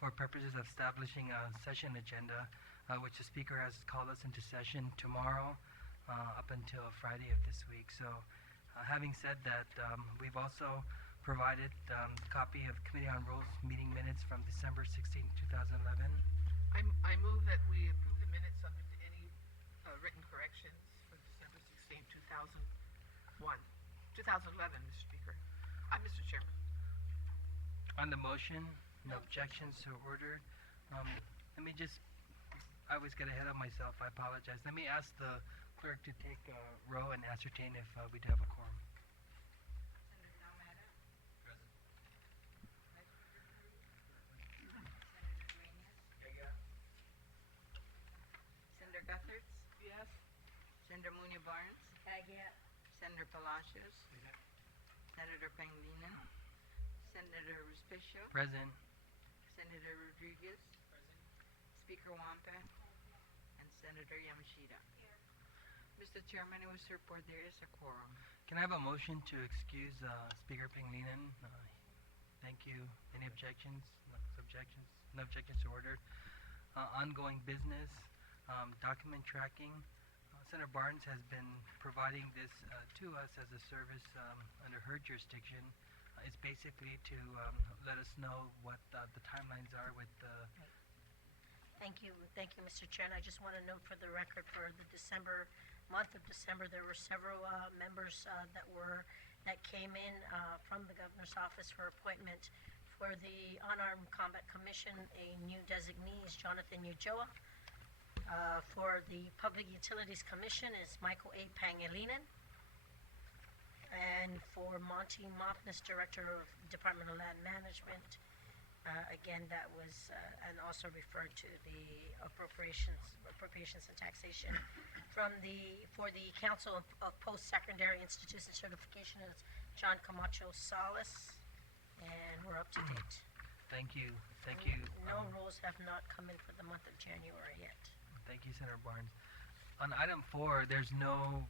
for purposes of establishing a session agenda, which the speaker has called us into session tomorrow up until Friday of this week. So having said that, we've also provided a copy of Committee on Rules meeting minutes from December 16, 2011. I move that we approve the minutes subject to any written corrections for December 16, 2011, Mr. Speaker. Mr. Chairman. On the motion, no objections, so ordered. Let me just, I always get ahead of myself, I apologize. Let me ask the clerk to take a row and ascertain if we do have a quorum. Senator Gutherts? Yes. Senator Muñoz-Barnes? Yeah. Senator Palacios? Senator Pangilinan? Senator Respicio? Present. Senator Rodriguez? Speaker Wampa? And Senator Yamashita? Mr. Chairman, it was report there is a quorum. Can I have a motion to excuse Speaker Pangilinan? Thank you. Any objections? No objections? No objections, so ordered. Ongoing business, document tracking. Senator Barnes has been providing this to us as a service under her jurisdiction. It's basically to let us know what the timelines are with the... Thank you, Mr. Chair. And I just want to note for the record, for the month of December, there were several members that came in from the governor's office for appointment. For the Unarmed Combat Commission, a new designee is Jonathan Ujoa. For the Public Utilities Commission is Michael A. Pangilinan. And for Monty Mopness, Director of Department of Land Management, again, that was, and also referred to the appropriations and taxation. For the Council of Post-Secondary Institution Certification is John Camacho Salas, and we're up to date. Thank you. Thank you. No rules have not come in for the month of January yet. Thank you, Senator Barnes. On item 4, there's no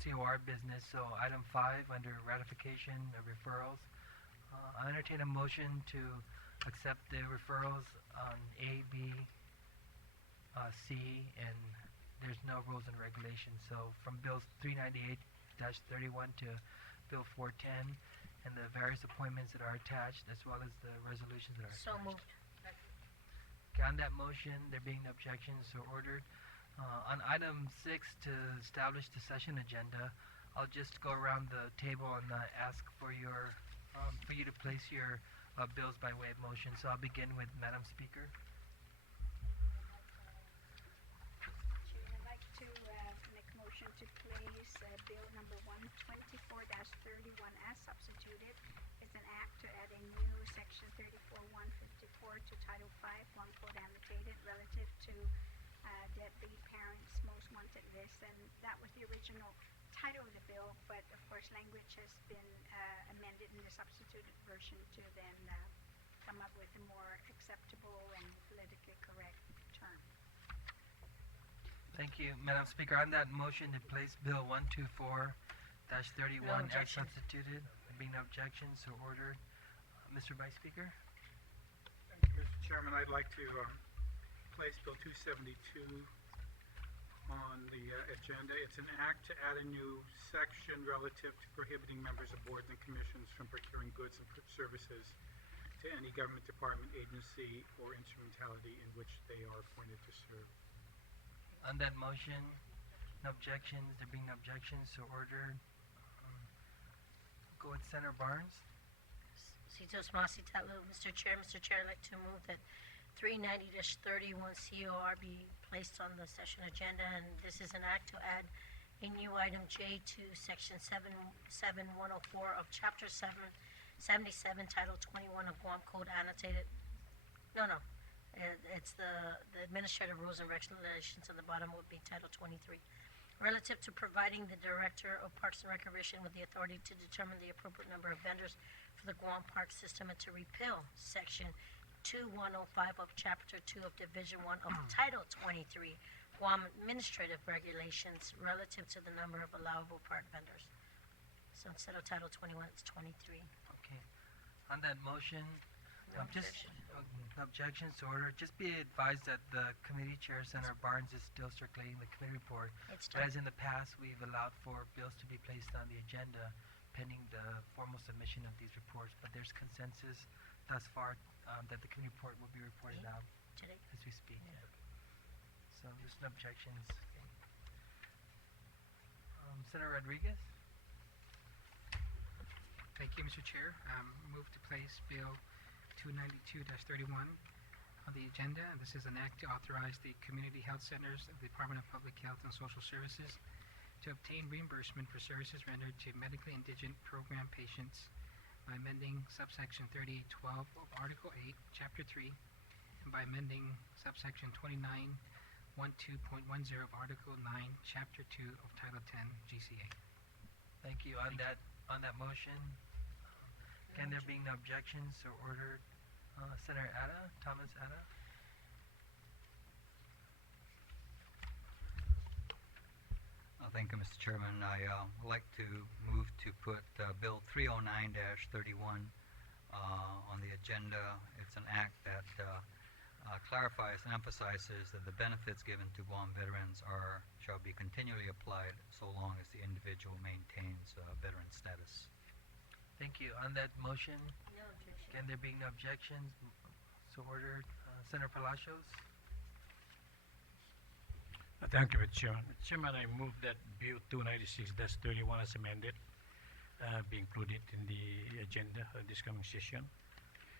COR business, so item 5 under ratification of referrals. I entertain a motion to accept the referrals on A, B, C, and there's no rules and regulations. So from Bills 398-31 to Bill 410, and the various appointments that are attached, as well as the resolutions that are attached. So moved. Okay, on that motion, there being no objections, so ordered. On item 6, to establish the session agenda, I'll just go around the table and ask for you to place your bills by way of motion. So I'll begin with Madam Speaker. I'd like to make a motion to place bill number 124-31 as substituted. It's an act to add a new section 34-154 to Title 5, One Code Annotated, relative to deadbeat parents, most wanted list, and that was the original title of the bill, but of course language has been amended in the substituted version to then come up with a more acceptable and politically correct term. Thank you, Madam Speaker. On that motion to place Bill 124-31 as substituted, there being no objections, so ordered. Mr. Vice Speaker. Thank you, Mr. Chairman. I'd like to place Bill 272 on the agenda. It's an act to add a new section relative to prohibiting members of boards and commissions from procuring goods and services to any government department, agency, or instrumentality in which they are appointed to serve. On that motion, no objections. There being no objections, so ordered. Go with Senator Barnes. Sitos Masitalo, Mr. Chair, I'd like to move that 390-31 COR be placed on the session agenda, and this is an act to add a new item J to section 77104 of chapter 77, title 21 of Guam Code Annotated. It's the administrative rules and regulations on the bottom would be title 23. Relative to providing the Director of Parks and Recreation with the authority to determine the appropriate number of vendors for the Guam Park system and to repeal section 2105 of Chapter 2 of Division 1 of Title 23, Guam Administrative Regulations, relative to the number of allowable park vendors. So instead of Title 21, it's 23. Okay. On that motion, Just objections to order. Just be advised that the committee chair, Senator Barnes, is still circulating the committee report. It's But done. as in the past, we've allowed for bills to be placed on the agenda pending the formal submission of these reports. But there's consensus thus far that the committee report will be reported out Today. as we speak. So there's no objections. Senator Rodriguez? Thank you, Mr. Chair. Move to place Bill 292-31 on the agenda. This is an act to authorize the community health centers of the Department of Public Health and Social Services to obtain reimbursement for services rendered to medically indigent program patients by amending subsection 3812 of Article 8, Chapter 3, and by amending subsection 2912.10 of Article 9, Chapter 2 of Title 10 GCA. Thank you. On that motion, can there be no objections or ordered? Senator Ada, Thomas Ada? Thank you, Mr. Chairman. I would like to move to put Bill 309-31 on the agenda. It's an act that clarifies and emphasizes that the benefits given to Guam veterans shall be continually applied so long as the individual maintains veteran status. Thank you. On that motion, No objection. can there be no objections? So ordered. Senator Palacios? Thank you, Mr. Chairman. Mr. Chairman, I move that Bill 296-31 as amended be included in the agenda of this coming session.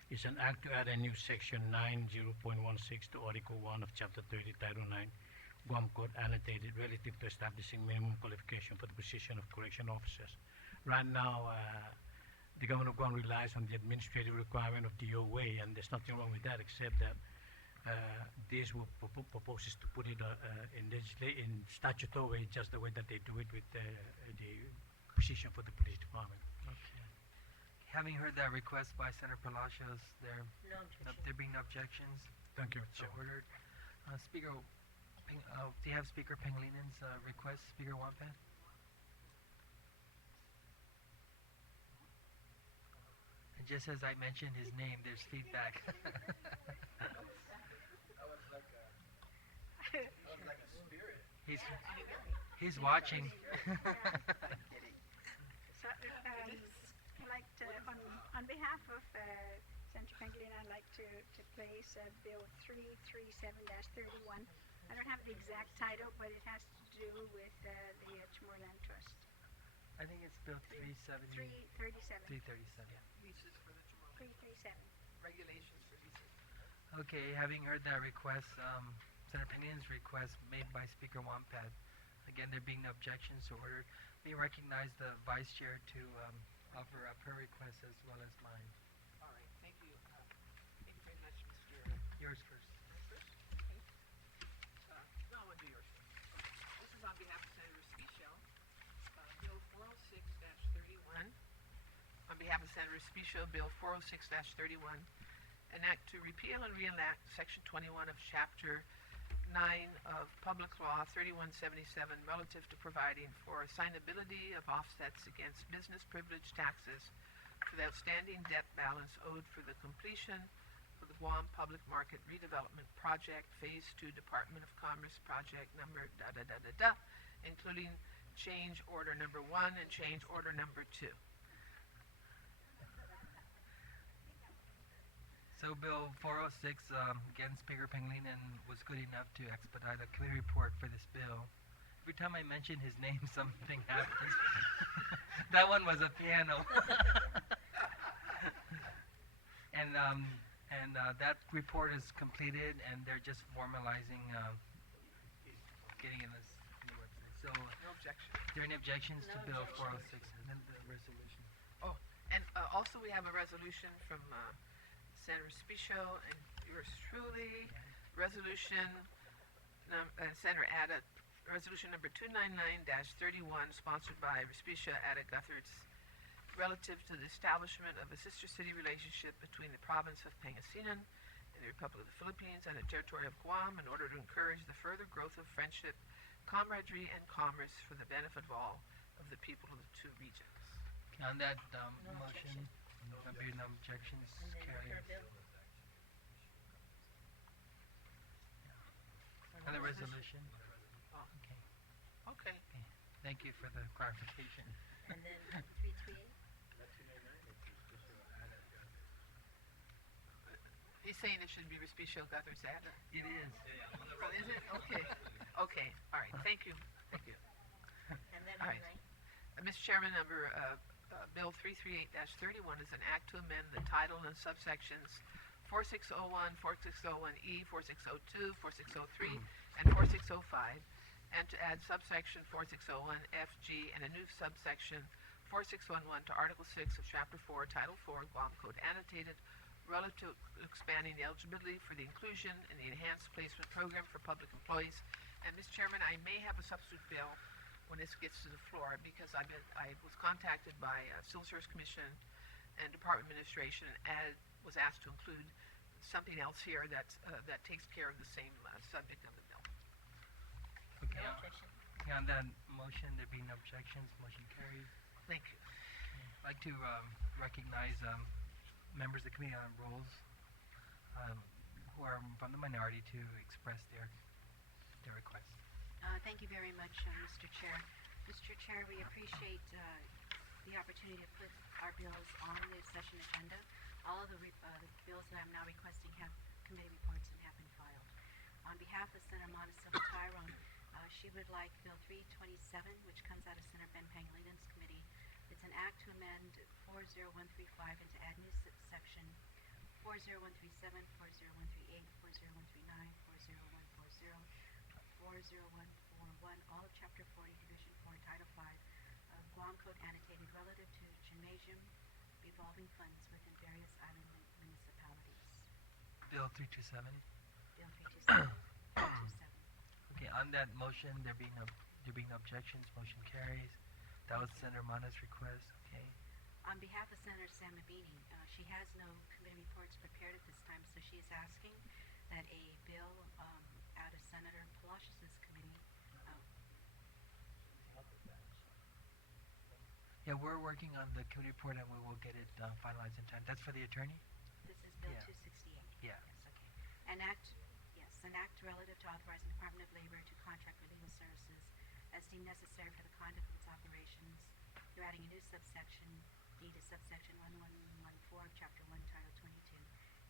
It's an act to add a new section 90.16 to Article 1 of Chapter 30, Title 9, Guam Code annotated relative to establishing minimum qualification for the position of correction officers. Right now, the government of Guam relies on the administrative requirement of DOA, and there's nothing wrong with that except that this will proposes to put it in statutory just the way that they do it with the position for the police department. Okay. Having heard that request by Senator Palacios, No objection. there being no objections, Thank you, so Mr. Chairman. ordered. Speaker, do you have Speaker Pangilinan request, Speaker Wampan? And just as I mentioned his name, there's feedback. He's watching. So, I'd like to, on behalf of Senator Pangilinan, I'd like to place Bill 337-31. I don't have the exact title, but it has to do with the Chamorro Land Trust. I think it's Bill 370. 337. 337. Leases for the tomorrow, 337. regulations for leases. Okay, having heard that request, Senator Pangilian's request made by Speaker Wampat, again, there being no objections to order, we recognize the Vice Chair to offer up her request as well as mine. All right, thank you. Thank you very much, Mr. Yours first. First? Okay. No, I want to do yours first. This is on behalf of Senator Respicio, Bill 406-31. On behalf of Senator Respicio, Bill 406-31, an act to repeal and reenact Section 21 of Chapter 9 of Public Law 3177 relative to providing for assignability of offsets against business privilege taxes for the outstanding debt balance owed for the completion of the Guam Public Market Redevelopment Project Phase 2 Department of Commerce Project number including change order number 1 and change order number 2. So Bill 406, again, Speaker Pangilinan was good enough to expedite a committee report for this bill. Every time I mention his name, something happens. That one was a piano. And that report is completed, and they're just formalizing, getting in the website. So, No objection. are there any objections to No Bill objection. 406 and then the resolution? Oh, and also we have a resolution from Senator Respicio and yours truly, resolution, Senator Ada, resolution number 299-31, sponsored by Respicio, Ada, Guthertz, relative to the establishment of a sister city relationship between the province of Pangasinan and the Republic of the Philippines and the territory of Guam in order to encourage the further growth of friendship, camaraderie, and commerce for the benefit of all of the people of the two regions. On that No motion, objection. there being no objections, And then carried. her bill. resolution. Oh, Okay. okay. Okay. Thank you for the clarification. And then 338? He's saying it should be Respicio Guthrie Sadler. It is. Oh, is it? Okay. Okay, all right, thank you. Thank you. And then All number right. 9? Mr. Chairman, Bill 338-31 is an act to amend the title and subsections 4601, 4601E, 4602, 4603, and 4605, and to add subsection 4601FG and a new subsection 4611 to Article 6 of Chapter 4, Title 4, Guam Code Annotated, relative to expanding the eligibility for the inclusion in the Enhanced Placement Program for public employees. And, Mr. Chairman, I may have a substitute bill when this gets to the floor, because I was contacted by Civil Service Commission and Department Administration, and was asked to include something else here that takes care of the same subject of the bill. Okay. No objection. Okay, on that motion, there being no objections, motion carries. Thank you. I'd like to recognize members of the Committee on Rules who are from the minority to express their request. Thank you very much, Mr. Chair. Mr. Chair, we appreciate the opportunity to put our bills on the session agenda. All of the bills that I'm now requesting have committee reports and have been filed. On behalf of Senator Montecillo Tyrone, she would like Bill 327, which comes out of Senator Ben Pangalinen's committee. It's an act to amend 40135 and to add new section 40137, 40138, 40139, 40140, 40141, all of Chapter 40, Division 4, Title 5 of Guam Code Annotated relative to gymnasium revolving funds within various island municipalities. Bill 327. Bill 327. 327. Okay, on that motion, there being no objections, motion carries. That was Senator Mana's request. Okay. On behalf of Senator Sam Mabini, she has no committee reports prepared at this time, so she is asking that a bill out of Senator Palash's committee. Yeah, we're working on the committee report and we will get it finalized in time. That's for the attorney? This is Bill Yeah. 268. Yeah. Yes, okay. An act relative to authorizing the Department of Labor to contract for legal services as deemed necessary for the conduct of its operations. You're adding a new subsection D to subsection 1114 of Chapter 1, Title 22,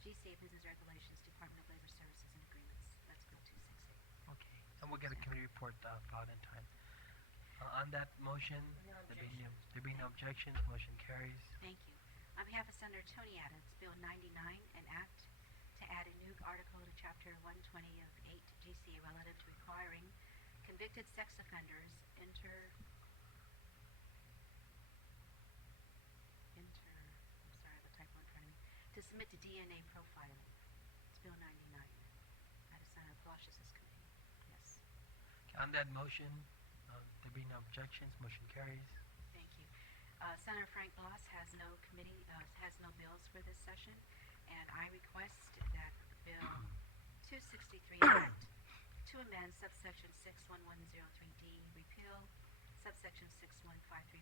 GCA Business Regulations, Department of Labor Services and Agreements. That's Bill 268. Okay. And we'll get a committee report filed in time. On that motion, No there being no objections, motion carries. Thank you. On behalf of Senator Tony Adams, Bill 99, an act to add a new article to Chapter 120 of 8 GCA relative to requiring convicted sex offenders I have a typo in front of me, to submit to DNA profiling. It's Bill 99 out of Senator Palash's committee. Yes. Okay, on that motion, there being no objections, motion carries. Thank you. Senator Frank Bloss has no bills for this session, and I request that Bill 263 act to amend subsection 61103D, repeal subsection 61531.1,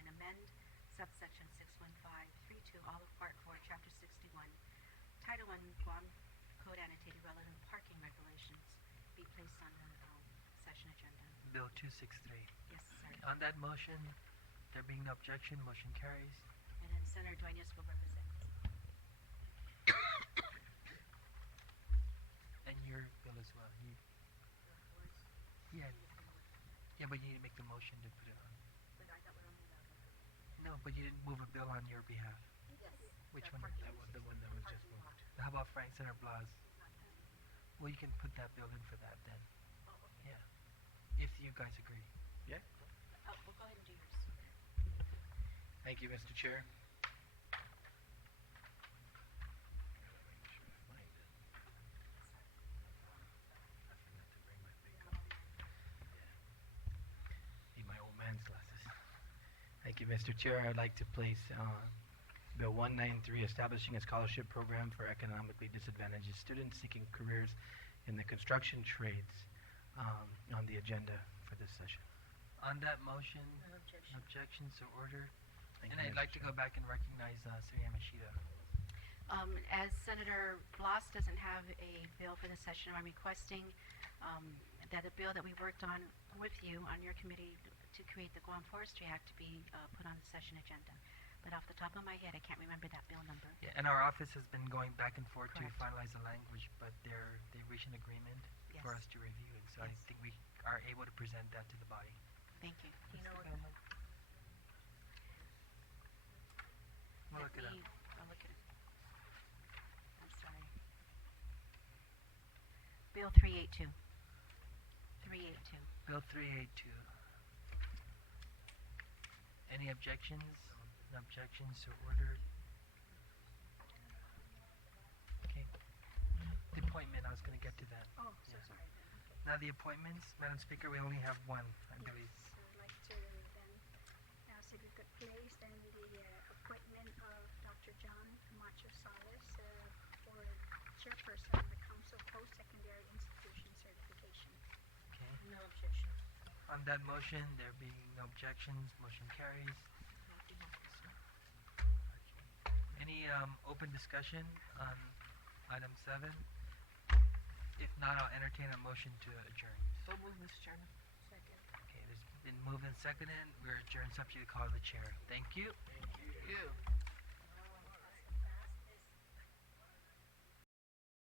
and amend subsection 61532, all of Part 4, Chapter 61, Title 1, Guam Code Annotated relative parking regulations, be placed on the session agenda. Bill 263. Yes, sir. On that motion, there being no objection, motion carries. And then Senator Duenas will represent. And your bill as well. Yeah, but you need to make the motion to put it on. But I thought we only allowed No, but you didn't move a bill on your behalf. Yes. Which one? That was the one that was just moved. How about Frank, Senator Blas? Well, you can put that bill in for that then. Yeah. If you guys agree. Yeah. Oh, we'll go ahead and do yours. Thank you, Mr. Chair. Need my old man's glasses. Thank you, Mr. Chair. I'd like to place Bill 193, establishing a scholarship program for economically disadvantaged students seeking careers in the construction trades on the agenda for this session. On that motion, No objection. objections are ordered. Thank And you, I'd Mr. like to Chair. go back and recognize Senator Yamashita. As Senator Blas doesn't have a bill for this session, I'm requesting that a bill that we worked on with you on your committee to create the Guam Forestry Act to be put on the session agenda. But off the top of my head, I can't remember that bill number. Yeah, and our office has been going back and forth to Correct. finalize the language, but they reached an agreement for Yes. us to review it. So I Yes. think we are able to present that to the body. Thank you. You know what? We'll look it up. I'll look at it. I'm sorry. Bill 382. 382. Bill 382. Any objections? No objections, so ordered. Okay. The appointment, I was going to get to that. Oh, so Yeah. sorry then. Okay. Now the appointments, Madam Speaker, we only have one, I believe. Yes, I'd like to then ask if you could place then the appointment of Dr. John Camacho Salas for chairperson of the Council Post-Secondary Institution Certification. Okay. No objection. On that motion, there being no objections, motion carries. Any open discussion on item 7? If not, I'll entertain a motion to adjourn. So moved, Mr. Chairman. Second. Okay, there's been moved and seconded. We're adjourned subject to the call of the chair. Thank you. You.